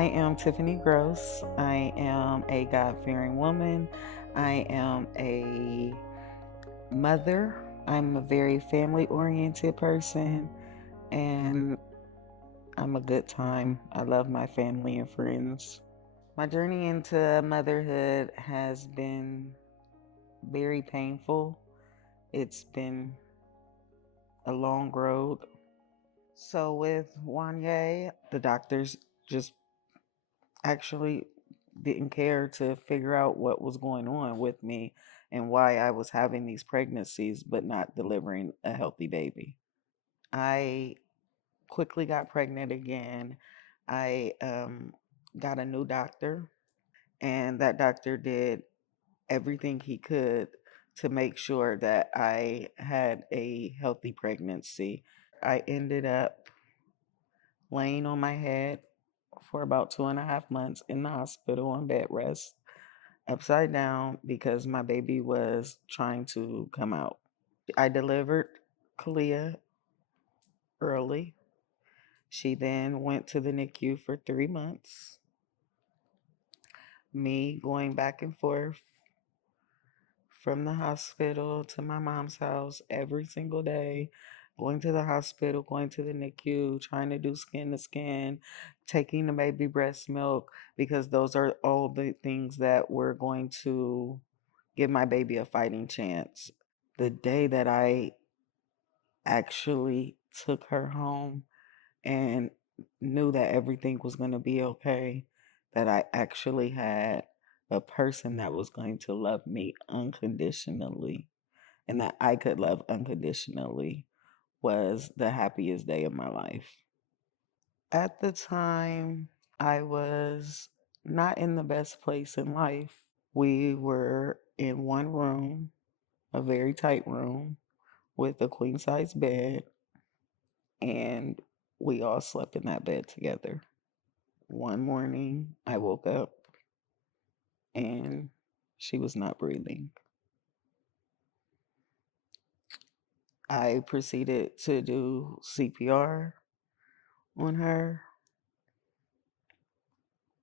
I am Tiffany Gross. I am a God fearing woman. I am a mother. I'm a very family oriented person, and I'm a good time. I love my family and friends. My journey into motherhood has been very painful. It's been a long road. So, with Wanye, the doctors just actually didn't care to figure out what was going on with me and why I was having these pregnancies but not delivering a healthy baby. I quickly got pregnant again. I got a new doctor, and that doctor did everything he could to make sure that I had a healthy pregnancy. I ended up laying on my head for about 2.5 months in the hospital on bed rest, upside down, because my baby was trying to come out. I delivered Kalia early. She then went to the NICU for 3 months. Me going back and forth from the hospital to my mom's house every single day, going to the hospital, going to the NICU, trying to do skin to skin, taking the baby breast milk, because those are all the things that were going to give my baby a fighting chance. The day that I actually took her home and knew that everything was going to be okay, that I actually had a person that was going to love me unconditionally and that I could love unconditionally, was the happiest day of my life. At the time, I was not in the best place in life. We were in one room, a very tight room, with a queen size bed, and we all slept in that bed together. One morning, I woke up and she was not breathing. I proceeded to do CPR on her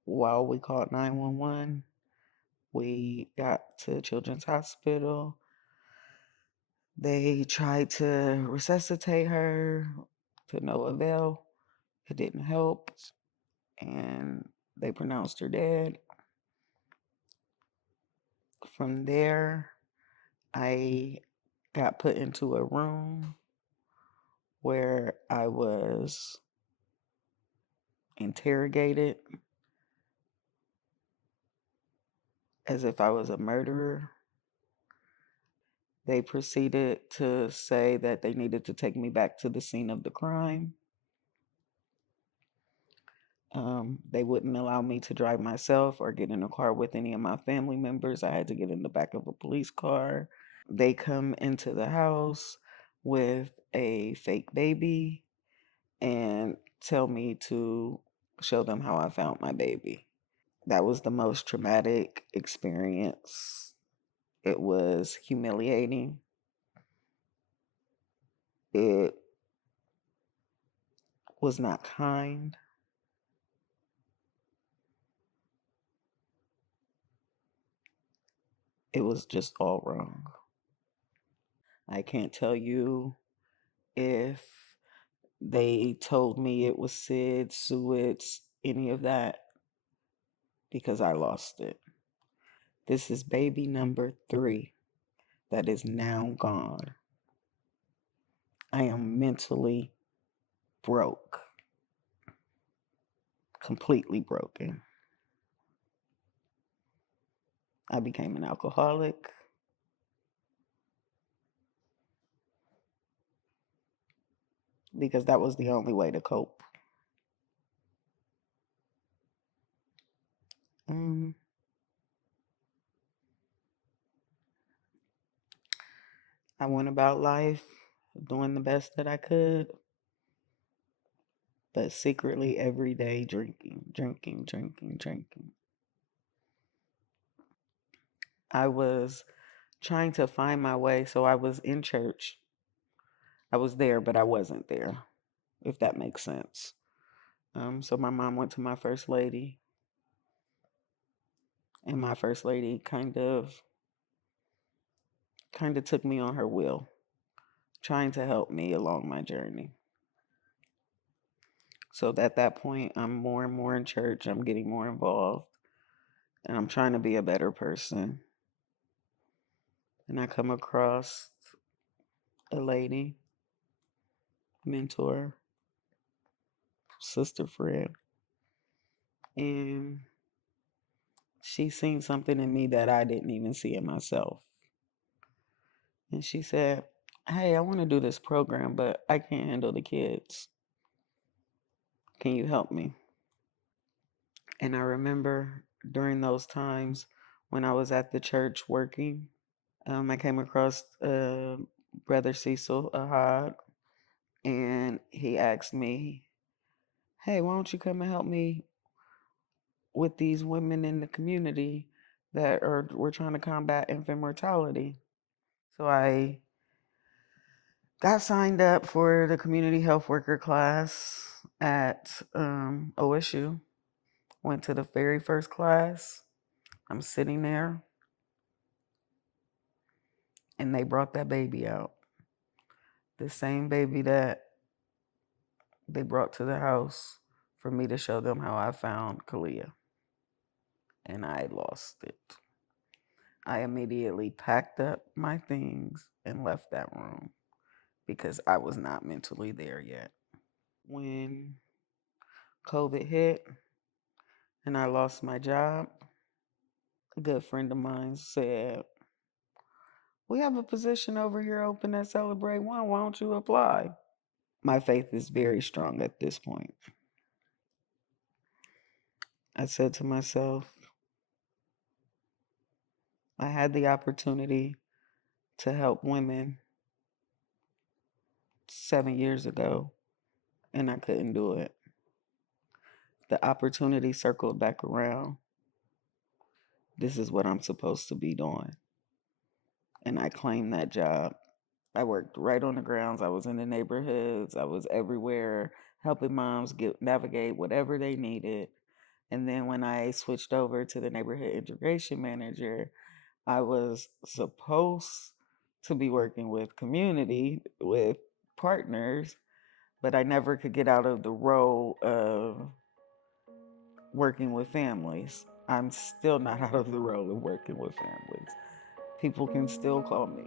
while we called 911. We got to Children's Hospital. They tried to resuscitate her to no avail. It didn't help, and they pronounced her dead. From there, I got put into a room where I was interrogated as if I was a murderer. They proceeded to say that they needed to take me back to the scene of the crime. They wouldn't allow me to drive myself or get in a car with any of my family members. I had to get in the back of a police car. They come into the house with a fake baby and tell me to show them how I found my baby. That was the most traumatic experience. It was humiliating. It was not kind. It was just all wrong. I can't tell you if they told me it was SIDS, SUIDS, any of that, because I lost it. This is baby number 3 that is now gone. I am mentally broke, completely broken. I became an alcoholic. Because that was the only way to cope. Um, I went about life doing the best that I could, but secretly every day drinking, drinking, drinking, drinking. I was trying to find my way, so I was in church. I was there, but I wasn't there, if that makes sense. So my mom went to my first lady, and my first lady kind of took me on her wheel, trying to help me along my journey. So at that point, I'm more and more in church. I'm getting more involved, and I'm trying to be a better person. And I come across a lady, mentor, sister friend, and she seen something in me that I didn't even see in myself. And she said, "Hey, I want to do this program, but I can't handle the kids. Can you help me?" And I remember during those times when I was at the church working, I came across Brother Cecil Ahad, and he asked me, "Hey, why don't you come and help me with these women in the community that are we're trying to combat infant mortality?" So I got signed up for the community health worker class at OSU. Went to the very first class. I'm sitting there, and they brought that baby out. The same baby that they brought to the house for me to show them how I found Kalia. And I lost it. I immediately packed up my things and left that room because I was not mentally there yet. When COVID hit and I lost my job, a good friend of mine said, "We have a position over here open at CelebrateOne. Why don't you apply?" My faith is very strong at this point. I said to myself, I had the opportunity to help women 7 years ago, and I couldn't do it. The opportunity circled back around. This is what I'm supposed to be doing. And I claimed that job. I worked right on the grounds. I was in the neighborhoods. I was everywhere helping moms navigate whatever they needed. And then when I switched over to the neighborhood integration manager, I was supposed to be working with community, with partners, but I never could get out of the role of working with families. I'm still not out of the role of working with families. People can still call me.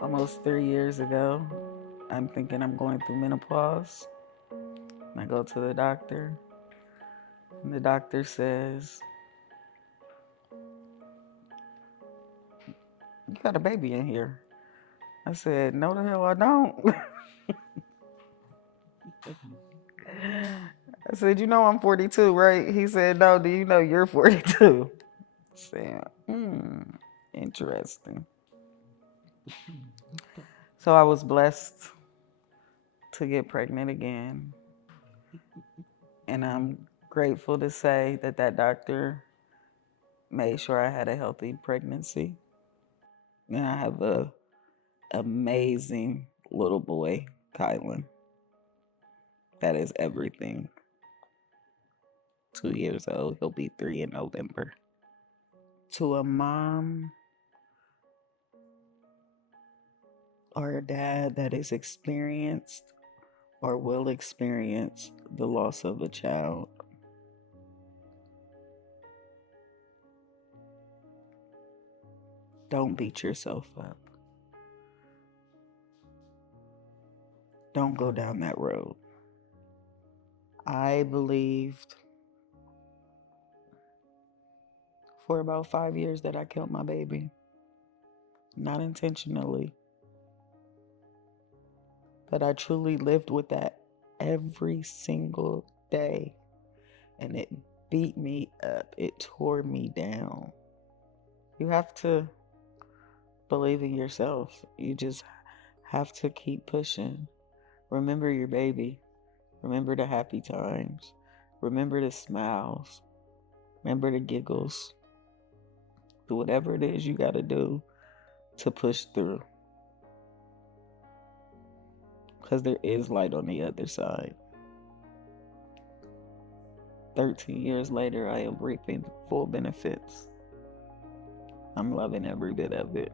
Almost 3 years ago, I'm thinking I'm going through menopause. I go to the doctor, and the doctor says, "You got a baby in here." I said, "No, the hell I don't." I said, "You know I'm 42, right?" He said, "No, do you know you're 42?" I said, interesting. So I was blessed to get pregnant again. And I'm grateful to say that that doctor made sure I had a healthy pregnancy. And I have a amazing little boy, Kylan. That is everything. 2 years old. He'll be 3 in November. To a mom or a dad that is experienced or will experience the loss of a child, don't beat yourself up. Don't go down that road. I believed for about 5 years that I killed my baby. Not intentionally, but I truly lived with that every single day. And it beat me up. It tore me down. You have to believe in yourself. You just have to keep pushing. Remember your baby. Remember the happy times. Remember the smiles. Remember the giggles. Do whatever it is you got to do to push through. because there is light on the other side. 13 years later, I am reaping full benefits. I'm loving every bit of it.